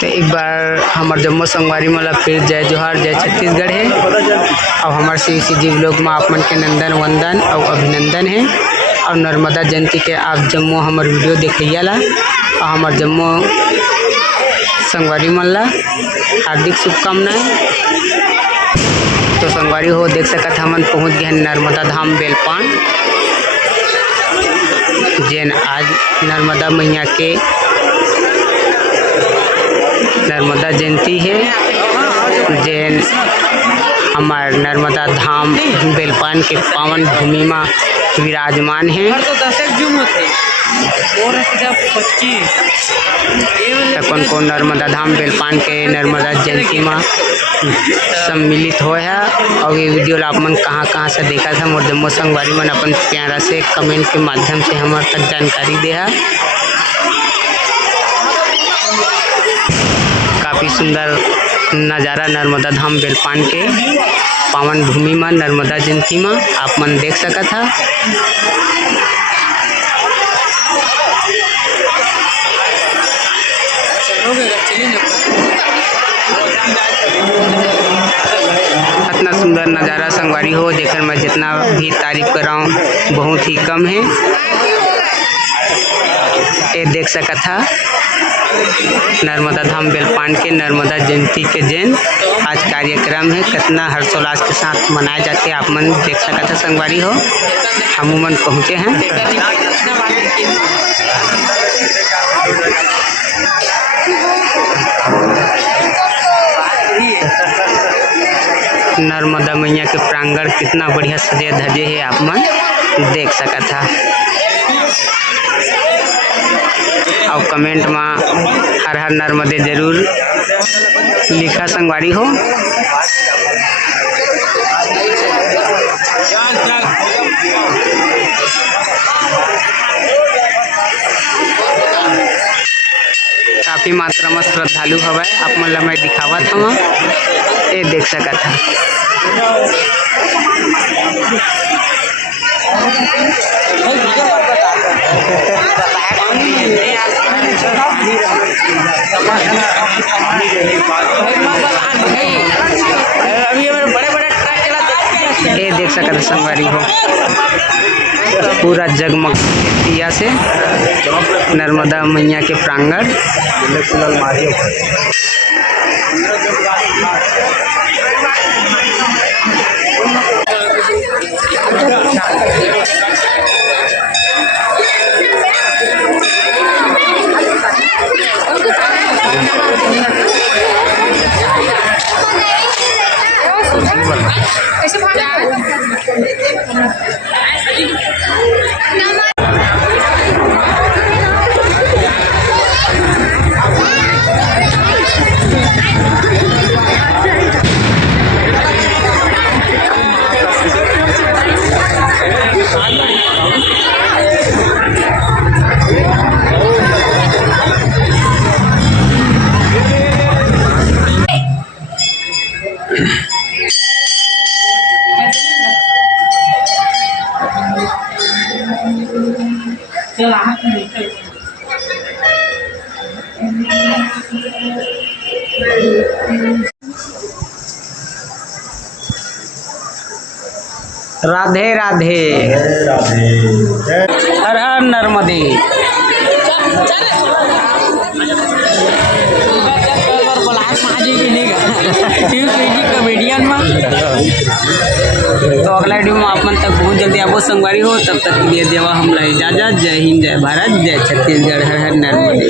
तो एक बार हमारे जम्मू संगवारी मला फिर जय जोहार जय छत्तीसगढ़ है। और हमारे सी जी ब्लॉग में आप मन के नंदन वंदन और अभिनंदन है। और नर्मदा जयंती के आप जम्मू हमारे वीडियो देखिए ला और हमारे जम्मू संगवारी मन ला हार्दिक शुभकामनाएं। तो संगवारी हो देख सकत हमन पहुँच गए नर्मदा धाम बेलपान, जैन आज नर्मदा मैया के नर्मदा जयंती है। जैन हमार नर्मदा धाम बेलपान के पावन भूमि में विराजमान है। कौन कौन नर्मदा धाम बेलपान के नर्मदा जयंती में सम्मिलित हो है और ये वीडियो आप मन कहाँ से देखा था मोर जम्मू संगवारी मन अपन प्यारा से कमेंट के माध्यम से हमारे तक जानकारी दे है। काफ़ी सुंदर नज़ारा नर्मदा धाम बेलपान के पावन भूमि में नर्मदा जयंती में आप मन देख सका था। इतना सुंदर नज़ारा संगवारी हो जेकर मैं जितना भी तारीफ कर रहा हूँ बहुत ही कम है। ये देख सका था नर्मदा धाम बेलपान के नर्मदा जयंती के जैन आज कार्यक्रम है, कितना हर्षोल्लास के साथ मनाए जाते आप मन देख सका था संगवारी हो। हम मन पहुँचे हैं नर्मदा मैया के प्रांगण कितना बढ़िया सजे धजे है आप मन देख सका था। और कमेंट में हर हर नर्मदे जरूर लिखा संगवारी हो। काफ़ी मात्रा में श्रद्धालु हवा आप मन ला मैं दिखावत हूँ, ये देख सका था। ये देख सका था संगवारी हो पूरा जगमग दिया से नर्मदा मैया के प्रांगण। राधे राधे हर हर नर्मदे। तो अगला वीडियो में आप मन तक बहुत जल्दी आपको संगवारी हो, तब तक के लिए देवा हमला इजाजत। जय हिंद जय भारत जय छत्तीसगढ़ हर हर नर्मदे।